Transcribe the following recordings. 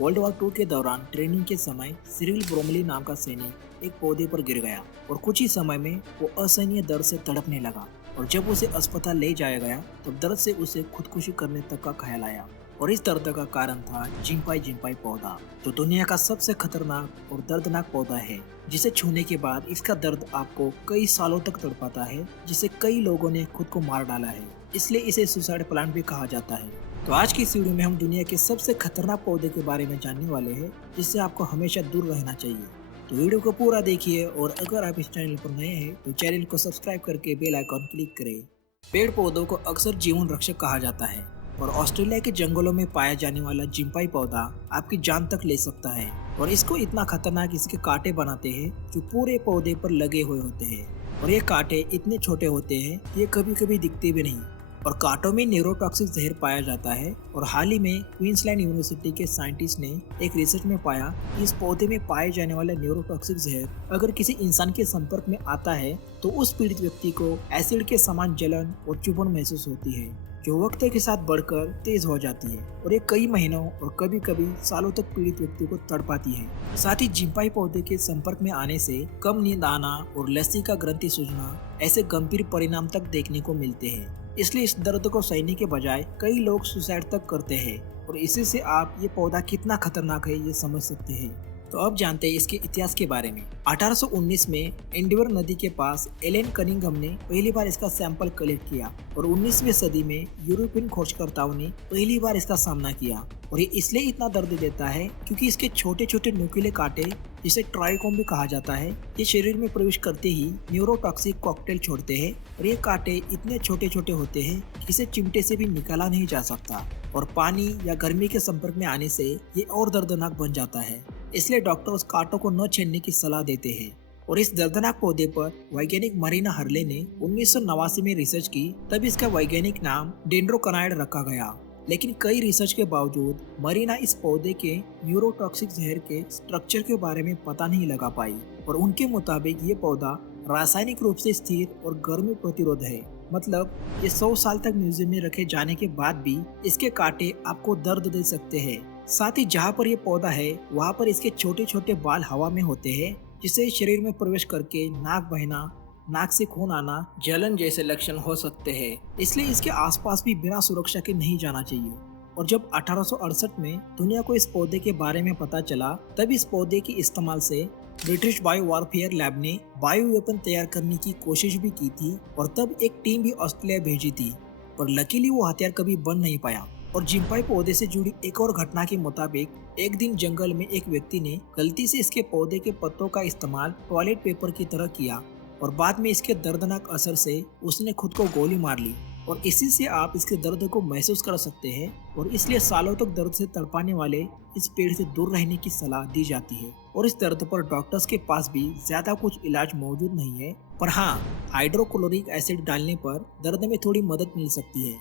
World war 2 के दौरान training के समय सिरिल ब्रोमली नाम का सैनिक एक पौधे पर गिर गया और कुछ ही समय में वो असहनीय दर्द से तड़पने लगा और जब उसे अस्पताल ले जाया गया तब दर्द से उसे खुदकुशी करने तक का ख्याल आया। और इस दर्द का कारण था जिम्पाई जिम्पाई पौधा, जो दुनिया का सबसे खतरनाक और दर्दनाक पौधा है, जिसे छूने के बाद इसका दर्द आपको कई सालों तक तड़पाता है, जिसे कई लोगों ने खुद को मार डाला है। इसलिए इसे सुसाइड प्लांट भी कहा जाता है। तो आज की इस वीडियो में हम दुनिया के सबसे खतरनाक पौधे के बारे में जानने वाले हैं, जिससे आपको हमेशा दूर रहना चाहिए। तो वीडियो को पूरा देखिए और अगर आप इस चैनल पर नए हैं तो चैनल को सब्सक्राइब करके बेल आइकॉन क्लिक करें। पेड़ पौधों को अक्सर जीवन रक्षक कहा जाता है और ऑस्ट्रेलिया के जंगलों में पाया जाने वाला जिम्पाई पौधा आपकी जान तक ले सकता है। और इसको इतना खतरनाक इसके कांटे बनाते हैं जो पूरे पौधे पर लगे हुए होते हैं। और ये कांटे इतने छोटे होते हैं कि ये कभी कभी दिखते भी नहीं। और कांटों में न्यूरोटॉक्सिक जहर पाया जाता है। और हाल ही में क्वींसलैंड यूनिवर्सिटी के साइंटिस्ट ने एक रिसर्च में पाया कि इस पौधे में पाए जाने वाला न्यूरोटॉक्सिक जहर अगर किसी इंसान के संपर्क में आता है तो उस पीड़ित व्यक्ति को एसिड के समान जलन और चुभन महसूस होती है, जो वक्त के साथ बढ़कर तेज हो जाती है और ये कई महीनों और कभी कभी सालों तक पीड़ित व्यक्ति को तड़पाती है। साथ ही जिम्पाई पौधे के संपर्क में आने से कम नींद आना और लसीका ग्रंथि सूजना ऐसे गंभीर परिणाम तक देखने को मिलते हैं। इसलिए इस दर्द को सहने के बजाय कई लोग सुसाइड तक करते हैं। और इसी से आप ये पौधा कितना खतरनाक है ये समझ सकते हैं। तो अब जानते हैं इसके इतिहास के बारे में। 1819 में एंडीवर नदी के पास एलन कनिंघम ने पहली बार इसका सैंपल कलेक्ट किया और 19वीं सदी में यूरोपियन खोजकर्ताओं ने पहली बार इसका सामना किया। और ये इसलिए इतना दर्द देता है क्योंकि इसके छोटे छोटे नुकीले कांटे, जिसे ट्राइकोम भी कहा जाता है, ये शरीर में प्रवेश करते ही न्यूरोटॉक्सिक कॉकटेल छोड़ते हैं। और ये कांटे इतने छोटे छोटे होते हैं कि इसे चिमटे से भी निकाला नहीं जा सकता और पानी या गर्मी के संपर्क में आने से ये और दर्दनाक बन जाता है। इसलिए डॉक्टर उस कांटों को न छेड़ने की सलाह देते हैं। और इस दर्दनाक पौधे पर वैज्ञानिक मरीना हर्ले ने 1989 में रिसर्च की, तब इसका वैज्ञानिक नाम डेंड्रोकनाइड रखा गया। लेकिन कई रिसर्च के बावजूद मरीना इस पौधे के न्यूरोटॉक्सिक जहर के स्ट्रक्चर के बारे में पता नहीं लगा पाई। और उनके मुताबिक ये पौधा रासायनिक रूप से स्थिर और गर्मी प्रतिरोध है। मतलब ये 100 साल तक म्यूजियम में रखे जाने के बाद भी इसके कांटे आपको दर्द दे सकते हैं। साथ ही जहाँ पर ये पौधा है वहाँ पर इसके छोटे छोटे बाल हवा में होते हैं, जिससे शरीर में प्रवेश करके नाक बहना, नाक से खून आना, जलन जैसे लक्षण हो सकते हैं। इसलिए इसके आसपास भी बिना सुरक्षा के नहीं जाना चाहिए। और जब 1868 में दुनिया को इस पौधे के बारे में पता चला, तब इस पौधे के इस्तेमाल से ब्रिटिश बायो वॉरफेयर लैब ने बायो वेपन तैयार करने की कोशिश भी की थी और तब एक टीम भी ऑस्ट्रेलिया भेजी थी, पर लकीली वो हथियार कभी बन नहीं पाया। और जिम्पाई पौधे से जुड़ी एक और घटना के मुताबिक एक दिन जंगल में एक व्यक्ति ने गलती से इसके पौधे के पत्तों का इस्तेमाल टॉयलेट पेपर की तरह किया और बाद में इसके दर्दनाक असर से उसने खुद को गोली मार ली। और इसी से आप इसके दर्द को महसूस कर सकते हैं। और इसलिए सालों तक दर्द से तड़पाने वाले इस पेड़ से दूर रहने की सलाह दी जाती है। और इस दर्द पर डॉक्टर्स के पास भी ज्यादा कुछ इलाज मौजूद नहीं है, पर हाँ, हाइड्रोक्लोरिक एसिड डालने पर दर्द में थोड़ी मदद मिल सकती है।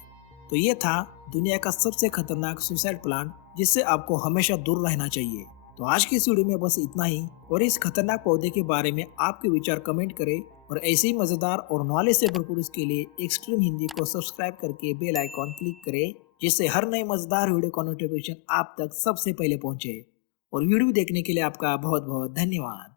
तो ये था दुनिया का सबसे खतरनाक सुसाइड प्लांट, जिससे आपको हमेशा दूर रहना चाहिए। तो आज की इस वीडियो में बस इतना ही। और इस खतरनाक पौधे के बारे में आपके विचार कमेंट करें और ऐसे ही मजेदार और नॉलेज से भरपूर इसके लिए एक्सट्रीम हिंदी को सब्सक्राइब करके बेल आइकॉन क्लिक करें, जिससे हर नए मजेदार वीडियो का नोटिफिकेशन आप तक सबसे पहले पहुंचे। और वीडियो देखने के लिए आपका बहुत बहुत धन्यवाद।